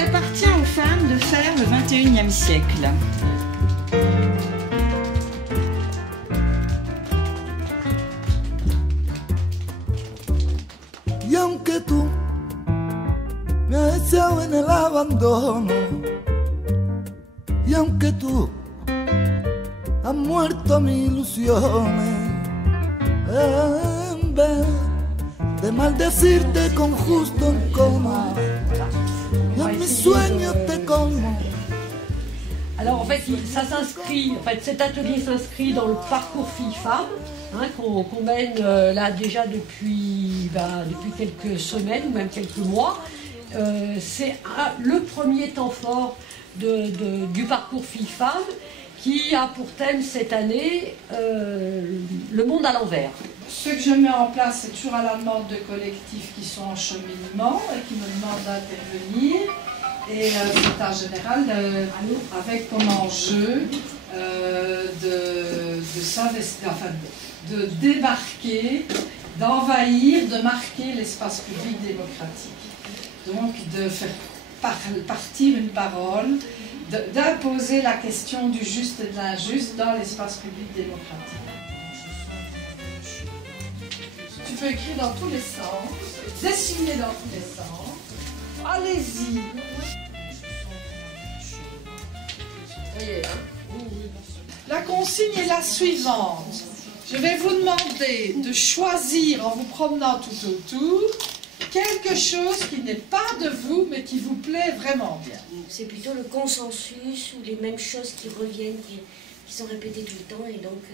appartient aux femmes de faire le 21e siècle. Y aunque tú me has echado en el abandono, y aunque tú has muerto mis ilusiones, en vez de maldecirte con justo encono, y en mis sueños te colmo. Alors en fait, ça s'inscrit, en fait, cet atelier s'inscrit dans le parcours filles-femmes qu'on mène là déjà depuis quelques semaines ou même quelques mois. C'est le premier temps fort du parcours filles-femmes qui a pour thème cette année le monde à l'envers. Ce que je mets en place, c'est toujours à la demande de collectifs qui sont en cheminement et qui me demandent d'intervenir. Et c'est en général avec comme enjeu de débarquer, d'envahir, de marquer l'espace public démocratique. Donc de faire partir une parole, d'imposer la question du juste et de l'injuste dans l'espace public démocratique. Tu peux écrire dans tous les sens, dessiner dans tous les sens. Allez-y. La consigne est la suivante. Je vais vous demander de choisir en vous promenant tout autour quelque chose qui n'est pas de vous mais qui vous plaît vraiment bien. C'est plutôt le consensus ou les mêmes choses qui reviennent, qui sont répétées tout le temps et donc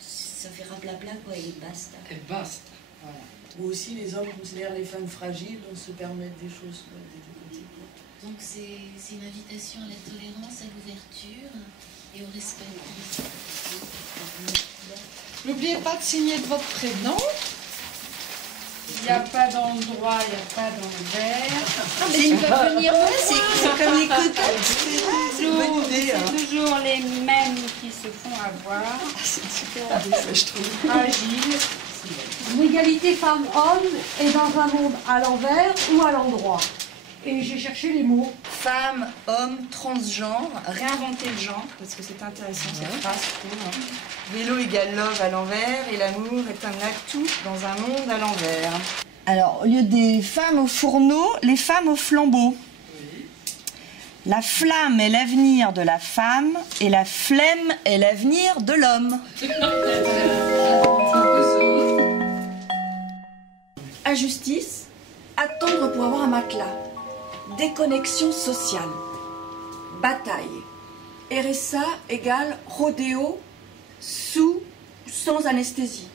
ça fait rablabla quoi et basta. Et basta. Voilà. Ou aussi les hommes considèrent les femmes fragiles, donc se permettent des choses. Donc c'est une invitation à la tolérance, à l'ouverture et au respect. N'oubliez pas de signer de votre prénom. Il n'y a pas d'endroit, il n'y a pas d'envers. Ah, mais ils peuvent venir c'est comme les quotas. C'est toujours les mêmes qui se font avoir. C'est super beau, ça, je trouve. Fragile. L'égalité femmes-hommes est dans un monde à l'envers ou à l'endroit. Et j'ai cherché les mots. Femme, homme, transgenre, réinventer le genre, parce que c'est intéressant cette phrase, je trouve. Vélo égale love à l'envers, et l'amour est un atout dans un monde à l'envers. Alors, au lieu des femmes au fourneau, les femmes au flambeau. Oui. La flamme est l'avenir de la femme, et la flemme est l'avenir de l'homme. Injustice, attendre pour avoir un matelas. Déconnexion sociale. Bataille. RSA égale rodéo sans anesthésie.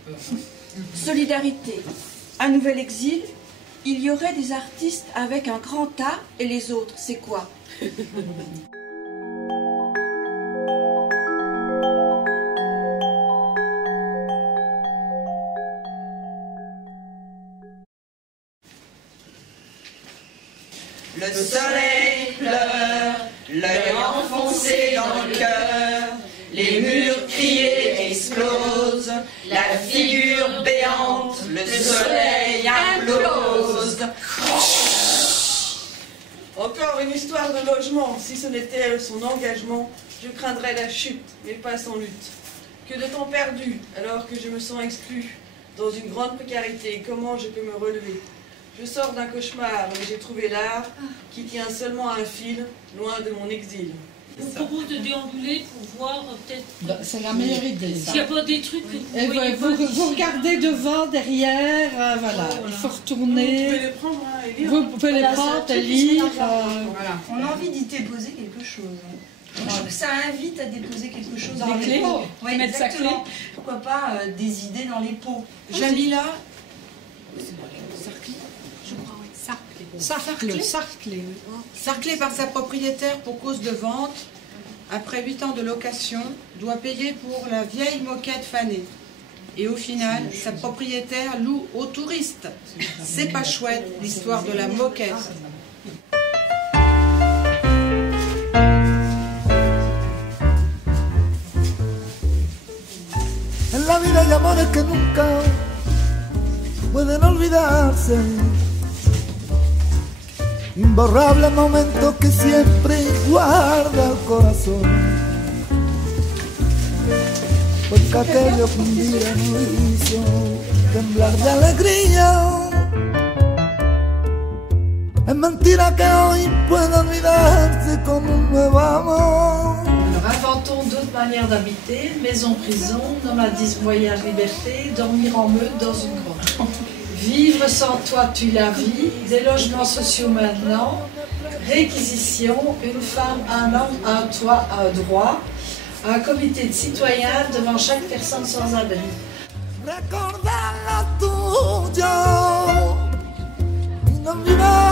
Solidarité. Un nouvel exil. Il y aurait des artistes avec un grand A et les autres, c'est quoi? Le soleil pleure, l'œil enfoncé dans le cœur, les murs criés explosent, la figure béante, le soleil implose. Encore une histoire de logement. Si ce n'était son engagement, je craindrais la chute, mais pas sans lutte. Que de temps perdu, alors que je me sens exclu, dans une grande précarité. Comment je peux me relever? Je sors d'un cauchemar, mais j'ai trouvé l'art qui tient seulement à un fil, loin de mon exil. Je vous propose de déambuler pour voir peut-être... C'est la meilleure idée, ça. S'il n'y a pas des trucs que et vous regardez devant, derrière, voilà. Il faut retourner. Vous pouvez les prendre et lire. Vous pouvez les prendre et lire. Voilà. On a envie d'y déposer quelque chose. Je trouve que ça invite à déposer quelque chose dans les pots. Oui, mettre sa clé. Pourquoi pas des idées dans les pots. Jalila. Sarclé par sa propriétaire pour cause de vente, après 8 ans de location, doit payer pour la vieille moquette fanée. Et au final, sa propriétaire loue aux touristes. C'est pas chouette, l'histoire de la moquette. En la vida hay amores que nunca pueden olvidarse. imborrable momento que siempre guarda el corazón, porque aquello que un día nos hizo temblar de alegría, es mentira que hoy pueda olvidarse como un nuevo amor. Inventons d'autres manières d'habiter, maison-prison, nomadisme, voyage, liberté, dormir en meute dans une grotte. Vivre sans toi, tu la vis, des logements sociaux maintenant, réquisition, une femme, un homme, un toit, un droit, un comité de citoyens devant chaque personne sans abri. Recordar lo tuyo, inolvidable.